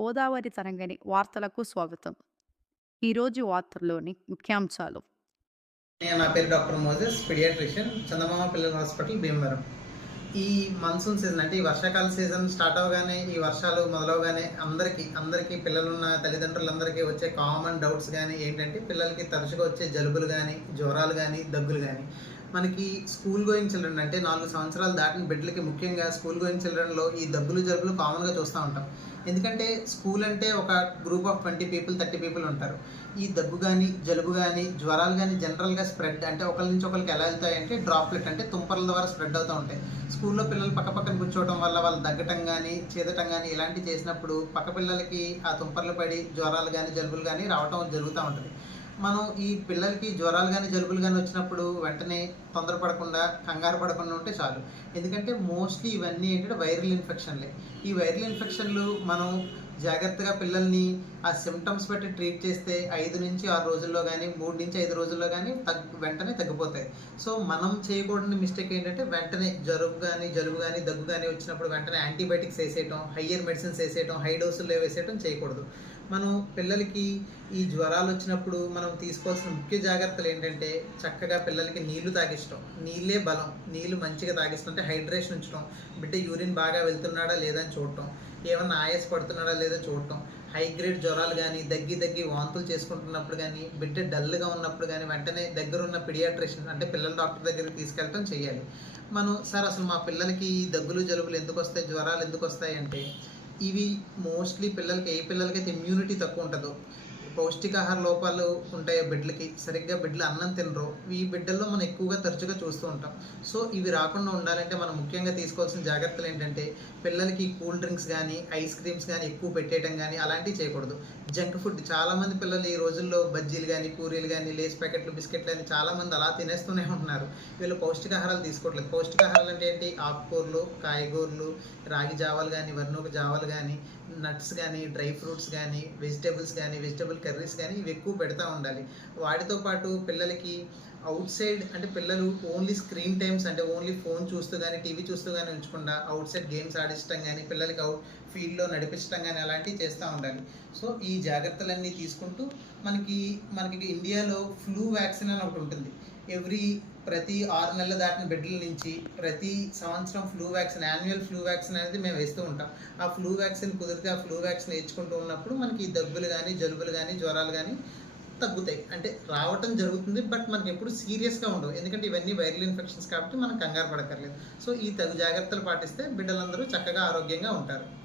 గోదావరి తరంగని వార్తలకు స్వాగతం. ఈరోజు వార్తల్లోని ముఖ్యాంశాలు. నేను నా పేరు డాక్టర్ మోజెస్ పిడియాట్రిషియన్ చందమామ పిల్లల హాస్పిటల్ భీమవరం. ఈ మాన్సూన్ సీజన్ అంటే ఈ వర్షాకాల సీజన్ స్టార్ట్ అవగానే ఈ వర్షాలు మొదలవగానే అందరికీ అందరికీ పిల్లలున్న తల్లిదండ్రులందరికీ వచ్చే కామన్ డౌట్స్ కానీ ఏంటంటే పిల్లలకి తరచుగా వచ్చే జలుబులు కానీ జ్వరాలు కానీ దగ్గులు కానీ మనకి స్కూల్ గోయింగ్ చిల్డ్రన్ అంటే నాలుగు సంవత్సరాలు దాటిన బిడ్డలకి ముఖ్యంగా స్కూల్ గోయింగ్ చిల్డ్రన్లో ఈ దగ్గులు జలుబులు కామన్గా చూస్తూ ఉంటాం. ఎందుకంటే స్కూల్ అంటే ఒక group of twenty people thirty people ఉంటారు. ఈ దగ్గు కానీ జలుబు కానీ జ్వరాలు కానీ జనరల్గా స్ప్రెడ్ అంటే ఒకరి నుంచి ఒకరికి ఎలా వెళ్తాయంటే డ్రాప్లెట్ అంటే తుంపర్ల ద్వారా స్ప్రెడ్ అవుతూ ఉంటాయి. స్కూల్లో పిల్లలు పక్క పక్కన కూర్చోవడం వల్ల వాళ్ళు దగ్గటం కానీ చేదటం కానీ ఇలాంటివి చేసినప్పుడు పక్క పిల్లలకి ఆ తుంపర్లు పడి జ్వరాలు కానీ జలుబులు కానీ రావటం జరుగుతూ ఉంటుంది. మనం ఈ పిల్లలకి జ్వరాలు కానీ జలుబులు కానీ వచ్చినప్పుడు వెంటనే తొందరపడకుండా కంగారు పడకుండా ఉంటే చాలు. ఎందుకంటే మోస్ట్లీ ఇవన్నీ ఏంటంటే వైరల్ ఇన్ఫెక్షన్లే. ఈ వైరల్ ఇన్ఫెక్షన్లు మనం జాగ్రత్తగా పిల్లల్ని ఆ సిమ్టమ్స్ బట్టి ట్రీట్ చేస్తే ఐదు నుంచి ఆరు రోజుల్లో కానీ మూడు నుంచి ఐదు రోజుల్లో కానీ తగ్గు వెంటనే తగ్గిపోతాయి. సో మనం చేయకూడని మిస్టేక్ ఏంటంటే వెంటనే జలుబు కానీ జలుబు కానీ దగ్గు కానీ వచ్చినప్పుడు వెంటనే యాంటీబయాటిక్స్ వేసేయటం హయ్యర్ మెడిసిన్స్ వేసేయటం హై డోసుల్లో వేసేయటం చేయకూడదు. మనం పిల్లలకి ఈ జ్వరాలు వచ్చినప్పుడు మనం తీసుకోవాల్సిన ముఖ్య జాగ్రత్తలు ఏంటంటే చక్కగా పిల్లలకి నీళ్ళు తాగిష్టం. నీళ్ళే బలం. నీళ్ళు మంచిగా తాగిస్తాం అంటే హైడ్రేషన్ ఉంచడం బిడ్డ యూరిన్ బాగా వెళ్తున్నాడా లేదా అని చూడటం. ఏమన్నా ఆయాస పడుతున్నాడా లేదా చూడటం. హై గ్రేడ్ జ్వరాలు కానీ దగ్గి దగ్గి వాంతులు చేసుకుంటున్నప్పుడు కానీ బిడ్డ డల్గా ఉన్నప్పుడు కానీ వెంటనే దగ్గర ఉన్న పిడియాట్రిషన్ అంటే పిల్లల డాక్టర్ దగ్గరికి తీసుకెళ్ళటం చేయాలి. మనం సార్ అసలు మా పిల్లలకి ఈ దగ్గులు జలుబులు ఎందుకు వస్తాయి? జ్వరాలు ఎందుకు వస్తాయి? అంటే ఇవి మోస్ట్లీ పిల్లలకి ఏ పిల్లలకైతే ఇమ్యూనిటీ తక్కువ ఉంటుందో పౌష్టికాహార లోపాలు ఉంటాయి బిడ్డలకి? సరిగ్గా బిడ్డలు అన్నం తినరు. ఈ బిడ్డల్లో మనం ఎక్కువగా తరచుగా చూస్తూ ఉంటాం. సో ఇవి రాకుండా ఉండాలంటే మనం ముఖ్యంగా తీసుకోవాల్సిన జాగ్రత్తలు ఏంటంటే పిల్లలకి కూల్ డ్రింక్స్ కానీ ఐస్ క్రీమ్స్ కానీ ఎక్కువ పెట్టేయడం కానీ అలాంటివి చేయకూడదు. జంక్ ఫుడ్ చాలామంది పిల్లలు ఈ రోజుల్లో బజ్జీలు కానీ పూరీలు కానీ లేస్ ప్యాకెట్లు బిస్కెట్లు అని చాలామంది అలా తినేస్తూనే ఉంటున్నారు. వీళ్ళు పౌష్టికాహారాలు తీసుకోవట్లేదు. పౌష్టికాహారాలు అంటే ఏంటి? ఆకుకూరలు కాయగూరలు రాగి జావాలు కానీ వర్ణోక జావాలు కానీ నట్స్ కానీ డ్రై ఫ్రూట్స్ కానీ వెజిటేబుల్స్ కానీ వెజిటేబుల్ కర్రీస్ కానీ ఇవి ఎక్కువ పెడతా ఉండాలి. వాటితో పాటు పిల్లలకి అవుట్ సైడ్ అంటే పిల్లలు ఓన్లీ స్క్రీన్ టైమ్స్ అంటే ఓన్లీ ఫోన్ చూస్తూ కానీ టీవీ చూస్తూ కానీ ఉంచకుండా అవుట్ సైడ్ గేమ్స్ ఆడించడం కానీ పిల్లలకి అవుట్ ఫీల్డ్లో నడిపించడం కానీ అలాంటివి చేస్తూ ఉండాలి. సో ఈ జాగ్రత్తలన్నీ తీసుకుంటూ మనకి మనకి ఇండియాలో ఫ్లూ వ్యాక్సిన్ అని ఒకటి ఉంటుంది. ఎవ్రీ ప్రతి ఆరు నెలల దాటిన బిడ్డల నుంచి ప్రతి సంవత్సరం flu vaccine annual flu vaccine అనేది మేము వేస్తూ ఉంటాం. ఆ ఫ్లూ వ్యాక్సిన్ కుదిరితే ఆ ఫ్లూ వ్యాక్సిన్ వేయించుకుంటూ ఉన్నప్పుడు మనకి దగ్గులు కానీ జలుబులు కానీ జ్వరాలు కానీ తగ్గుతాయి. అంటే రావటం జరుగుతుంది బట్ మనకి ఎప్పుడు సీరియస్గా ఉండవు. ఎందుకంటే ఇవన్నీ వైరల్ ఇన్ఫెక్షన్స్ కాబట్టి మనం కంగారు పడక్కర్లేదు. సో ఈ తగు జాగ్రత్తలు పాటిస్తే బిడ్డలందరూ చక్కగా ఆరోగ్యంగా ఉంటారు.